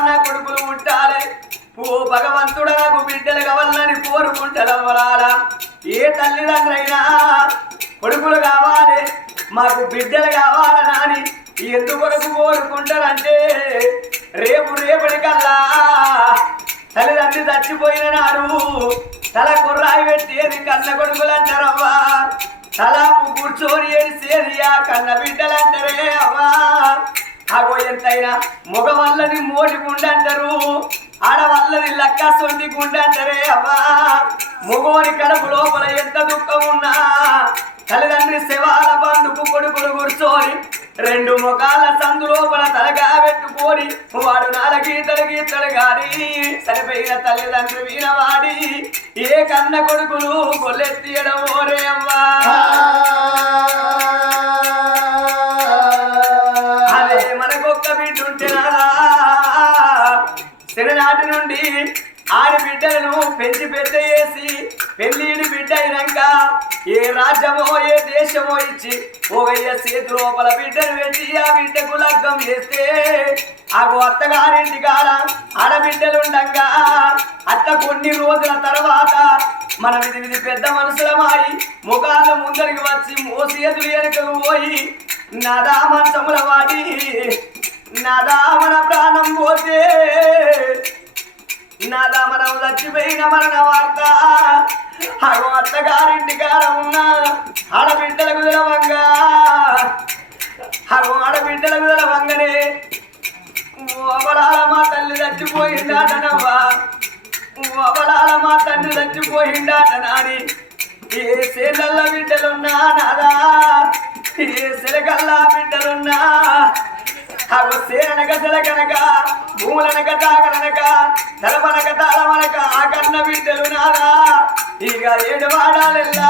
నా కొడుకులు ఉంటారే ఓ భగవంతుడ నాకు బిడ్డలు కావాలని కోరుకుంటారా ఏ తల్లిదండ్రైనా కొడుకులు కావాలి మాకు బిడ్డలు కావాలని అని ఎందుకొరకు కోరుకుంటారంటే రేపు రేపటి కల్లా తల్లిదండ్రి చచ్చిపోయిన నాడు తల కుర్రాయి పెట్టేది కన్న కొడుకులు అంటారవ్వా తలాపు కూర్చొని ఏడిసేది ఆ కన్న బిడ్డలు అంటారే అవ్వా. అగో ఎంతైనా మగవల్లని మోటి గుండె గుండంటారు ఆడవల్లని లక్క సొంటి గుండంటారే అవ్వా. మగోని కడుపు లోపల ఎంత దుఃఖం ఉన్నా తల్లిదండ్రి శవాల బంధుకు కొడుకులు కూర్చొని రెండు ముఖాల సందు లోపల తలగా పెట్టుకొని వాడు నాలుగీతలు గీతలు గారి సరిపోయిన తల్లిదండ్రి వీణవాడి ఏ కన్న కొడుకులు గొల్లెత్తియడం ఓరే అమ్మా మనకొక్క చిన్ననాటి నుండి ఆడి బిడ్డలను పెంచి పెద్ద చేసి పెళ్ళిడి బిడ్డ అయినాక ఏ రాజ్యమో ఏ దేశమో ఇచ్చి ఓగయ్య చేతి లోపల బిడ్డను పెట్టి ఆ బిడ్డకు లగ్గం చేస్తే ఆకు అత్తగారింటి కాడ ఆడబిడ్డలుండగా అత్త కొన్ని రోజుల తర్వాత మన విధి విధి పెద్ద మనుషులమాయి ముఖాలు ముందరికి వచ్చి మోసేతులు ఎదురు వెనుకకు పోయి నదా మంచముల వాడి నా మన ప్రాణం పోతే నా మనం చచ్చిపోయిన మరణ వార్త. అగో అత్తగారింటి కాడ ఉన్న ఆడబిడ్డలకు తెలవంగా అగో ఆడబిడ్డలకు తెలవంగనే అవలాల మా తల్లి చచ్చిపోయిందాటనవ్వా. అవలాల మా తండ్రి చచ్చిపోయిందాటనాని ఏ సేనల్ల బిడ్డలున్నా నాదా? ఏ సెలగల్లా బిడ్డలున్నా? అగో సేననక సెలకనక భూములనక తాగనక తలపనక తాళమనక ఆ కన్న బిడ్డలు నాదా ఇక ఏడు వాడాలెల్లా.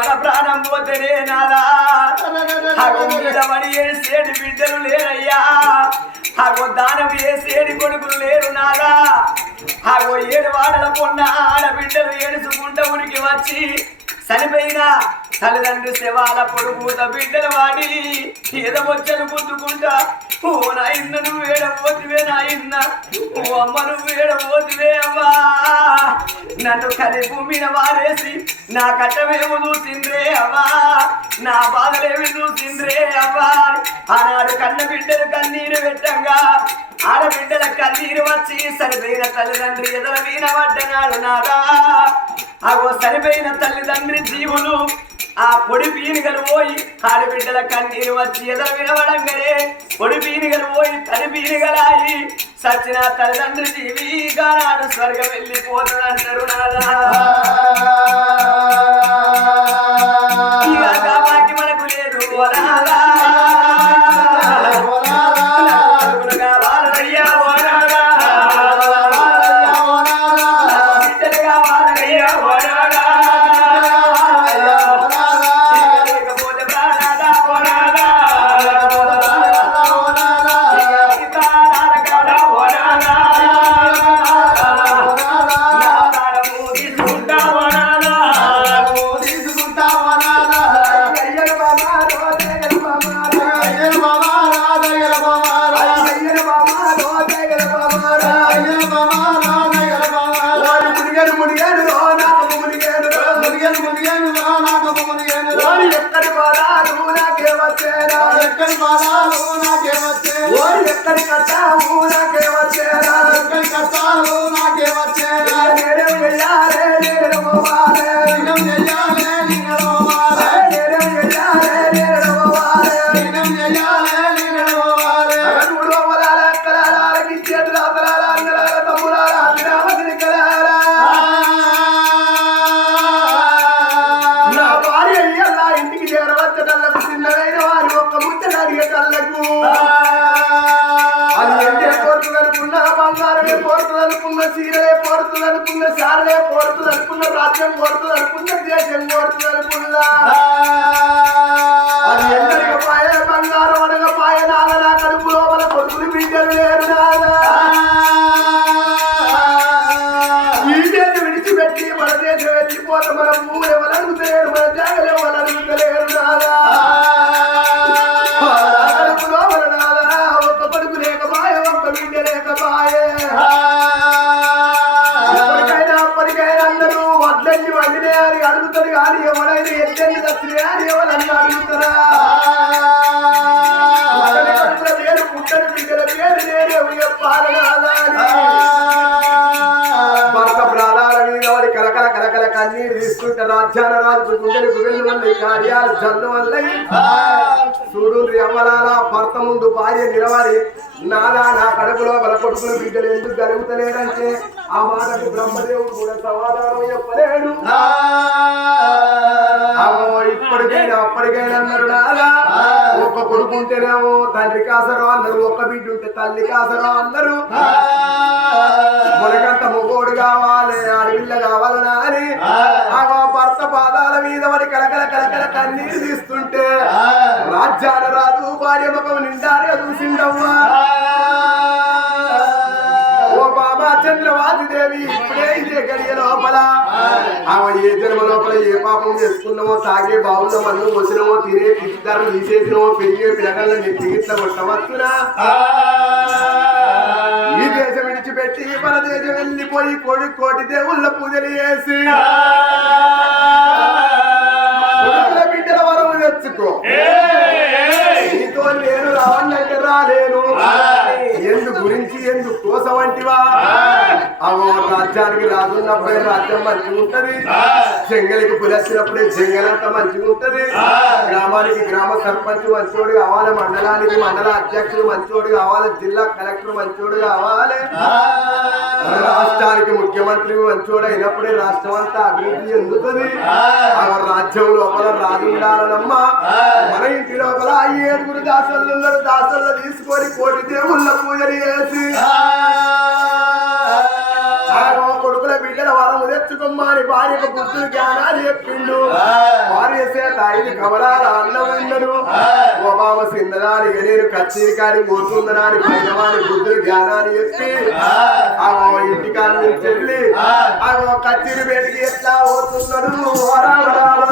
మన ప్రాణం పోతేనే నాదా. అగో మీదమని బిడ్డలు లేరయ్యా. అగో దానం ఏసేడి కొడుకులు లేరు నాదా. అగో ఏడు వాడల పొన్న ఆడబిడ్డలు ఏడుచుకుంట ఉనికి వచ్చి చనిపోయిన తల్లిదండ్రి శవాల పొడుగుత బిడ్డలు వాడి. ఎదవచ్చలు గుద్దుకుంటా ఓ నాయన్న నువ్వు నా నాయన్న ఓ అమ్మ నువ్వు ఏడబోతువే అవ్వా నన్ను కలి భూమిన వారేసి నా కట్టమేమి చూసిండ్రే అవ్వా నా బాధలేమి చూసిండ్రే అవ్వా ఆనాడు కన్న బిడ్డలు కన్నీరు పెట్టంగా ఆడబిడ్డల కన్నీరు వచ్చి సరిపోయిన తల్లిదండ్రి ఎదల వీణ పడ్డనాడు నాదా అగో సరిపోయిన తల్లిదండ్రి జీవులు ఆ పొడి పీనుగలు పోయి ఆడబిడ్డల కన్నీరు వచ్చి ఎదురు వినవడంగానే పొడి పీనుగలు పోయి తడి పీనుగలాయి. సచిన తల్లిదండ్రి జీవిగా నాడు స్వర్గం వెళ్ళిపోతుందంటారు నాదా. మనకు లేదు సీరలే పోరుతుంది అనుకున్న సారలే పోరుతుంది అనుకున్న రాజ్యం పోరుతుంది అనుకున్న దేశం పోరుతుంది అనుకున్నా. బంగారం అనగపాయ నాన్న నా కడుపు లోపల కొడుకులు బిడ్డలు లేరు నాదా అని ఎవరు అన్నారు? కన్నీరు తీసుకుంటే రాజ్యాన రాజు వల్ల కార్యాలు జల్లు వల్ల చూడు అమ్మలాల భర్త ముందు భార్య నిలబడి నాలా నా కడుపులో బల కొడుకులు బిడ్డలు ఎందుకు కలుగుతలేరంటే ఆ మాటకు బ్రహ్మదేవుడు కూడా సమాధానం చెప్పలేడు ఇప్పటికైనా అప్పటికైనా అన్నారు నాలా ఒక్క కొడుకు ఉంటేనేమో తండ్రి కాసరో అన్నారు ఒక్క బిడ్డ ఉంటే తల్లి కాసరో అన్నారు. మనకంత మొగోడు కావాలి ఆడపిల్ల కావాలనా రాజ్యాల రాజు భార్య ముఖం నిండారే చూసిండవ్వా ఓ బాబా చంద్రవాది దేవి ఇప్పుడే ఇదే గడియ లోపల. ఆమె ఏ జన్మ లోపల ఏ పాపం చేసుకున్నామో తాగే బావుల్లో మన్ను వచ్చినమో తినే పిచ్చిదారం తీసేసినమో పెరిగే నెత్తిగిట్ల కొట్టవచ్చునా? ఈ దేశం విడిచిపెట్టి మన దేశం వెళ్ళిపోయి కోడి కోటి దేవుళ్ళ పూజలు చేసి. బిడ్డల వరము తెచ్చుకో. రాజ్యానికి రాజున్నప్పుడే రాజ్యం మంచిగా ఉంటది. జంగలికి పులసినప్పుడే జంగలంతా మంచిగా ఉంటది. గ్రామానికి గ్రామ సర్పంచ్ మంచోడు కావాలి మండలానికి మండల అధ్యక్షుడు మంచోడు కావాలి జిల్లా కలెక్టర్ మంచోడు కావాలి. రాష్ట్రానికి ముఖ్యమంత్రి మంచోడు అయినప్పుడే రాష్ట్రం అంతా అభివృద్ధి చెందుతుంది. రాజ్యం లోపల రాజు ఉండాలనమ్మా. మన ఇంటి లోపల ఏడుగురు దాసళ్ళు ఉన్నారు. దాసళ్ళు తీసుకొని కోటి దేవుళ్ళ పూజలు చేసి పిల్లల వరం తెచ్చుకోమ్మని భార్యకు బుద్ధులు జ్ఞానాలు చెప్పిండు. భార్య చేత ఐదు కమలాల అన్నం విన్నాడు ఓ బావ సిందనాని ఎలీరు కచ్చీరి కాని పోతుందనాని పైన వారి బుద్ధులు జ్ఞానాన్ని చెప్పి ఆ. ఇంటి కాలం చెల్లి ఆ. కచ్చీరి బయటికి ఎట్లా పోతున్నాడు? రామ రామ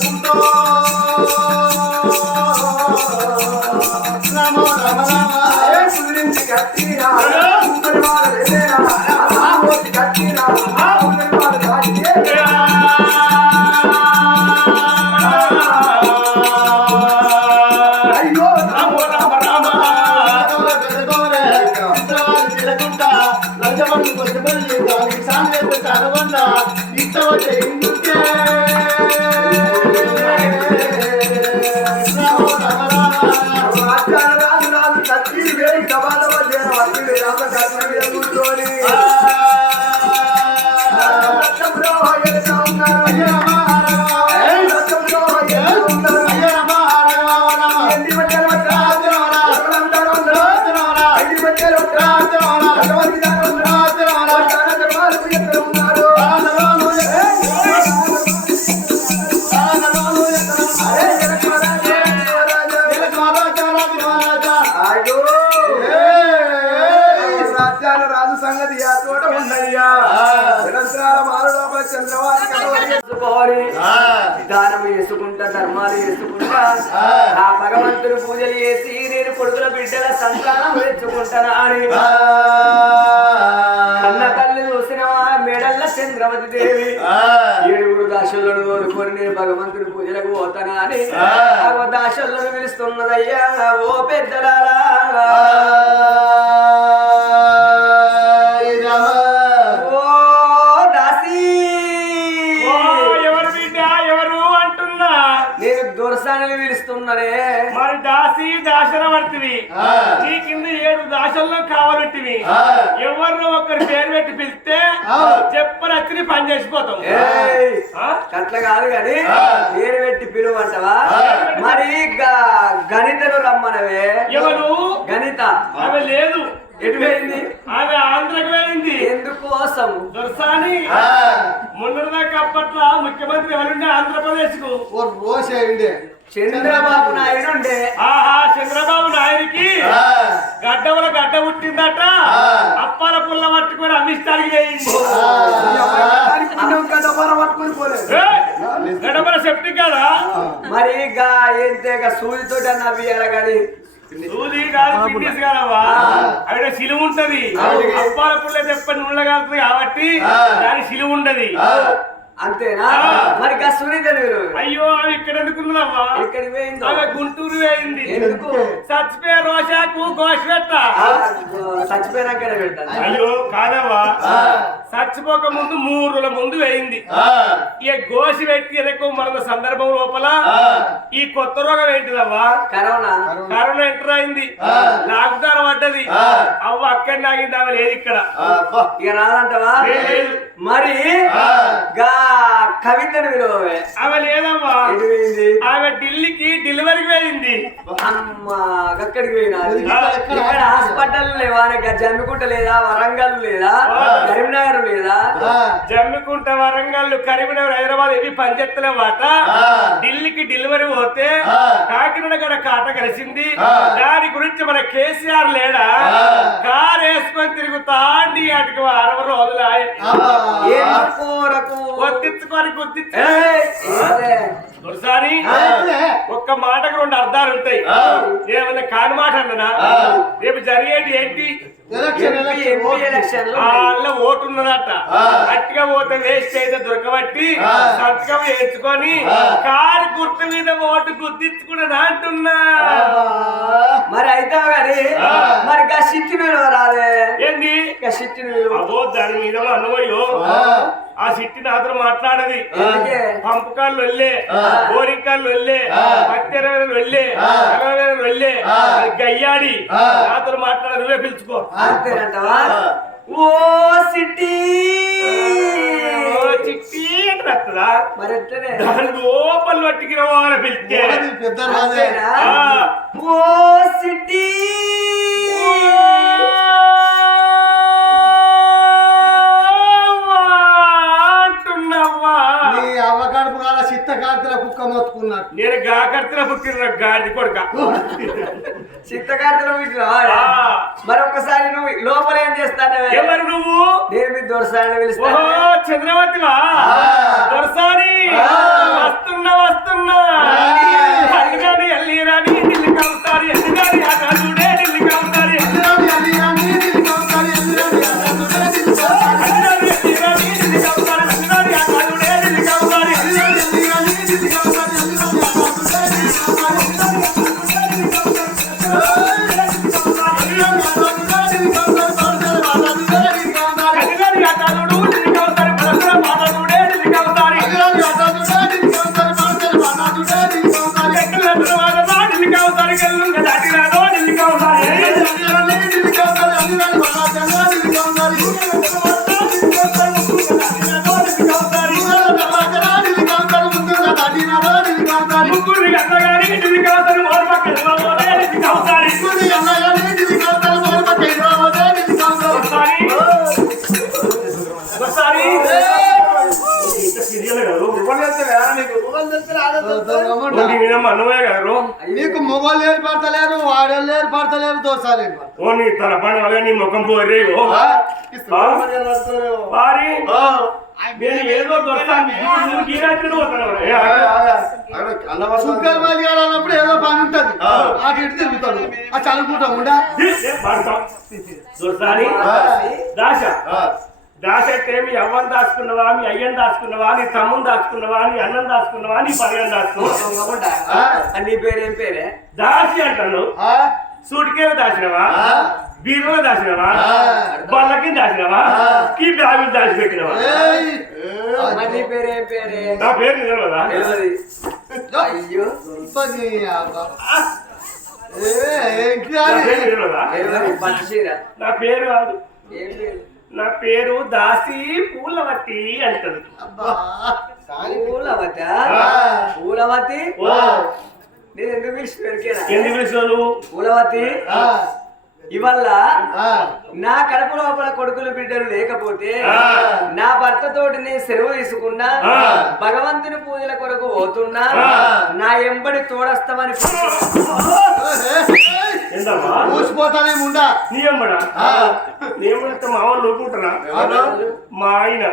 asunto. దానం వేసుకుంటా ధర్మాలు వేసుకుంటా. ఆ. భగవంతుని పూజలు చేసి నేను కొడుకుల బిడ్డల సంతానం తెచ్చుకుంటానా అని. కన్న తల్లి చూసిన మెడల్ల చంద్రవతి దేవి. ఏడుగురు దాసులను కోరుకొని నేను భగవంతుని పూజలకు పోతానా అని. దాసులను పిలుస్తున్నదయ్యా ఓ పెద్దలారా. దాసి దాశనవర్తివి నీ కింద ఏడు దాశల్లో కావాలంటివి. ఎవరినో ఒకరి పేరు పెట్టి పిలిస్తే చెప్పనచ్చి పని చేసిపోతాం? అట్లా కాదు కానీ పేరు పెట్టి పిలువంటవా? మరి గ- గణితను రమ్మనవే. ఎవరు? గణిత. ఆమె లేదు. ఎటు ఆమె ఆంధ్రకు వెళ్ళింది. ఎందుకోసం దొరసాని మొన్నటిదాకా అప్పట్లో ముఖ్యమంత్రి ఎవరుండే ఆంధ్రప్రదేశ్కు చంద్రబాబు నాయుడు ఉండే. ఆహా చంద్రబాబు నాయుడికి గడ్డవల గడ్డ పుట్టిందట. అప్పాల పుల్ల పట్టుకొని అమిష్టానికి వేయింది గడ్డపల సెప్టిక్ కదా మరి గా ఏంటే గా సూదితోటి అన్న అవ్వియాల గాని సూది కాదు పిండిస్ కాదవ్వా అక్కడ సిలువ ఉంటది. అప్పాల పుల్ల తెప్పని ఉండగలుగుతుంది కాబట్టి దాని సిలువ ఉండదు అంతేనా? మరి అయ్యో అవి ఇక్కడ పోయిందో? ఆమె గుంటూరు వేయింది ఎందుకు? చచ్చిపోయే రోషాకు గోష పెట్ట పెడతాను అయ్యో కాదవ్వా. చచ్చిపోక ముందు మూడు రోజుల ముందు వేయింది. ఇక గోసి పెట్టి వెనక మరణ సందర్భం లోపల ఈ కొత్త రోగం ఏంటిదవ్వా? కరోనా. కరోనా ఎంటర్ అయింది. లాక్డౌన్ పడ్డది. అవ్వ అక్కడ నాగింది ఆమె లేదు ఇక్కడ. ఇక రాదంటవా? లేదు. మరి గా కవితను విలువవే. ఆమె పోయింది ఆమె ఢిల్లీకి డెలివరీకి వెళ్ళింది అమ్మా అక్కడికి పోయినా ఇక్కడ హాస్పిటల్ లేవా? జమ్మికుంట లేదా? వరంగల్ లేదా? కరీంనగర్ లేదా? జమ్మికుంట వరంగల్ కరీంనగర్ హైదరాబాద్ ఇవి పనిచేస్తలే వాట ఢిల్లీకి డెలివరీ పోతే కాకినాడ గడ కాట కలిసింది. దాని గురించి మన కేసీఆర్ లేడా? కార్ అటుకు అరవై రోజులు గుర్తించుకొని గుర్తించు. ఏయ్, అదే. ఒకసారి ఒక్క మాటకు రెండు అర్థాలు ఉంటాయి. ఏమన్నా కాని మాట అన్ననా? రేపు జరిగేది ఏంటి? వాళ్ళ ఓటు ఉన్నదట గట్టిగా పోతే వేస్ట్ అయితే దొరకబట్టి సంతకం వేసుకొని కారు గుర్తు మీద ఓటు గుర్తించుకున్నది అంటున్నా. మరి అయితే గాని మరి గా సిట్టి విలువ రాదే ఏంది? సిట్టి అబ్బో దాని మీద మా అన్నమయ్యో ఆ. సిట్టి నాతో మాట్లాడది? పంపకాళ్ళు వెళ్ళే బోరికాళ్ళు వెళ్ళే పత్తెరవేలు వెళ్ళే అరవేలు వెళ్ళే అది గయ్యాడి. నాతో మాట్లాడదు పిలుచుకో. అంతేనంటవా ఓ సిటీ ఓ చిట్టి అంటే వస్తుందా మరి ఎట్లనే? దాని లోపల పట్టికి రవాణా పిలిస్తే. అంతేనా? ఆ. ఓ సిటీ మొత్తుకున్నట్టు నేను గాకర్తిన పుట్టిన గాడి కొడుక. చిత్తకార్తెలో వీటి రావాలి? ఆ. మరి ఒక్కసారి నువ్వు లోపల ఏం చేస్తాను ఎవరు నువ్వు? నేను మీ దొరసాన్ని ఓహో పిలుస్తాను చంద్రవతివా దొరసాని? వస్తున్నా వస్తున్నా. అల్లిగాని ఎల్లిరాని ఢిల్లీ కవుతారు ఎల్లిగాని అటుడే అన్నమయ్య గారు నీకు మొగోళ్ళు ఏర్పడతలేరు వాడోళ్ళు ఏర్పడతలేరు దోసాలు ఓ నీ తల పని వల్ల నీ ముఖం పోరే వారి? నేను ఏదో దొరుకుతాను గీరాత్రి పోతాను ఏ, సుక్కర్ బాలి అన్నప్పుడు ఏదో పని ఉంటది. అటు ఇటు తిరుగుతాడు. ఆ చదువుకుంటా ఉండా. దొరసాని దాశ? దాశ అంటే మీ అవ్వని దాచుకున్నవా మీ అయ్యని దాచుకున్నవా నీ తమ్ముని దాచుకున్నవా నీ అన్నం దాచుకున్నవా నీ పర్యని దాచుకున్నావా? నీ పేరేం పేరే? దాసి అంటాను. సూటికేలు దాచినవా? బీరులో దాచినవా? బల్లకి దాచినవా? ఈ బ్యాగు దాచి పెట్టినవా నీ పేరేం పేరే? నా పేరు తెలియదు అయ్యో. నా పేరు కాదు. ఏం పేరు? నా పేరు దాసి పూలవతి అంటారు పూలవత? పూలవతి? నేను ఎందుకు ఎందుకు పూలవతి? ఇవల్ల నా కడుపు లోపల కొడుకులు బిడ్డలు లేకపోతే ఆ. నా భర్త తోటి నేను సెలవు తీసుకున్నా ఆ. భగవంతుని పూజల కొరకు పోతున్నా ఆ. నా ఎంబడి తోడస్తామని ఊసిపోతానే ముండా? నీ అమ్మడా అమ్మడితే మా వాళ్ళు ఊరుకుంటారా మా ఆయన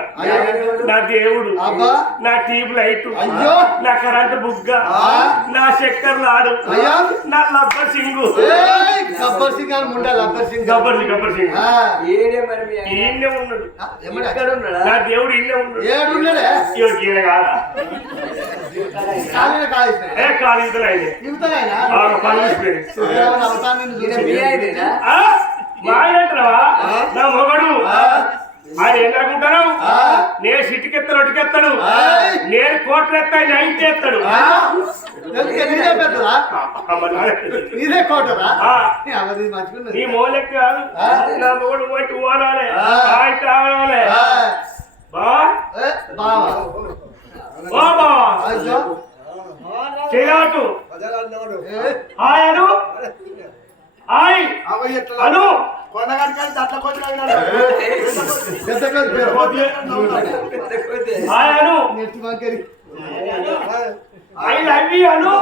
నా దేవుడు అబ్బా. నా ట్యూబ్ లైట్ అయ్యో. నా కరెంట్ బుగ్గ నా చక్కెర లాడు అయ్యో. నా లబ్బర్ సింగు. ఏయ్, గబ్బర్ సింగ్ అని ముండా గబ్బర్ సింగ్ గబ్బర్ సింగ్ గబ్బర్ సింగ్. ఏడే మరి మీ ఆయన? ఈయనే ఉన్నాడు. ఉన్నాడా? నా దేవుడు ఈయనే ఉన్నాడు. ఏడున్నాడే? ఇగో ఈయన కాదా? కాలిన కాల్సిన ఏ కాలు ఇతలు ఆయనే ఇవుతాయనా బాగా పని అంటావా నా మొగడు. ఆయన ఏం అనుకుంటాను నేను సిటికెత్తాడు ఒటికెత్తాడు నేను కోట్లు ఎత్తా నైన్టీ ఎత్తాడు. నీదే కోటరా? ఆ, అవది మంచుకున్నది నీ మూలకి కాదు. నా మొగడు పోయి ఓడాలి ఆయన తాగాలి బా? ఏ, బావా? బా బావా? అయ్యో. చేయటు ఆయను ఆయ్! అను పెద్ద పెద్ద పేరు. ఆయను నెత్తి వంకరి ఐ లవ్ యూ అను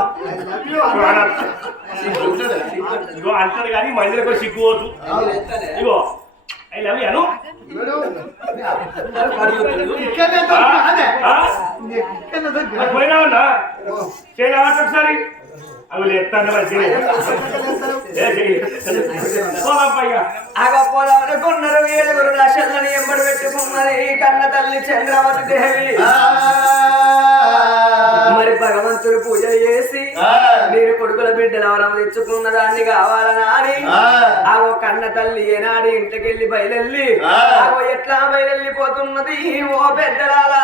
ఇగో అంటారు కానీ మహిళలకు సిగ్గుపోతు ఇగో ఐ లవ్ యూ అను. మరి పోయినావన్నా చేయనా ఒకసారి? అవి ఎత్తాను పోదాం ఆగపోదనుకున్నారు ఏడుగురు లక్షలని ఎంబడి పెట్టుకున్నది కన్న తల్లి చంద్రవతి దేవి. మరి భగవంతుడు పూజ చేసి మీరు కొడుకుల బిడ్డలు ఎవరం తెచ్చుకున్న దాన్ని కావాలని అని? ఆగో కన్న తల్లి ఏనాడు ఇంటికెళ్ళి బయలెళ్ళి ఆగో ఎట్లా బయలెళ్ళిపోతున్నది? ఓ పెద్దలాలా.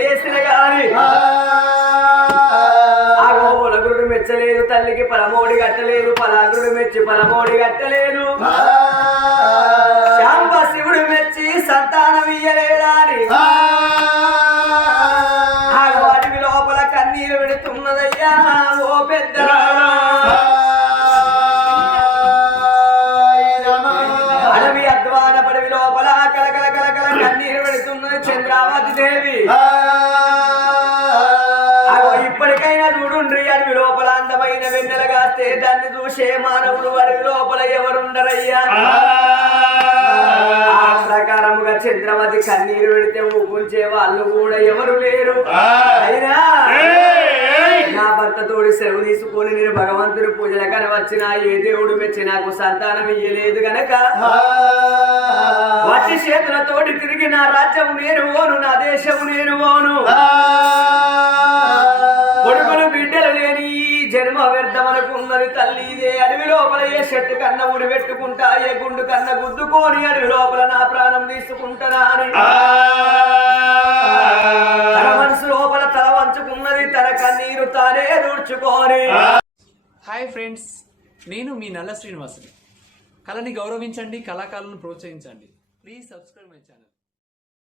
వేసిన గాని ఆ గోపులగుడు మెచ్చలేదు తల్లికి పలమోడి కట్టలేదు పలాగుడు మెచ్చి పలమోడి కట్టలేదు. శాంబ శివుడు మెచ్చి సంతానం ఇయ్యలేదా ఊపుంచే వాళ్ళు కూడా ఎవరు లేరు. అయినా నా భర్త తోడి సెలవు తీసుకొని నేను భగవంతుడి పూజల కని వచ్చిన ఏ దేవుడు మెచ్చి నాకు సంతానం ఇయ్యలేదు గనక వచ్చి చేతులతోటి తిరిగి నా రాజ్యము నేను ఓను నా దేశము నేను ఓను. జన్మ వ్యర్థమనుకున్నది తల్లి ఇదే అడవి లోపల ఏ చెట్టు కన్న ఉడి పెట్టుకుంటా ఏ గుండు కన్న గుద్దుకొని అడవి లోపల నా ప్రాణం తీసుకుంటానా అని. తన మనసు లోపల తల వంచుకున్నది తన కన్నీరు తానే దూడ్చుకొని హాయ్ ఫ్రెండ్స్ నేను మీ నల్ల శ్రీనివాసుని. కళని గౌరవించండి కళాకారులను ప్రోత్సహించండి. Please subscribe my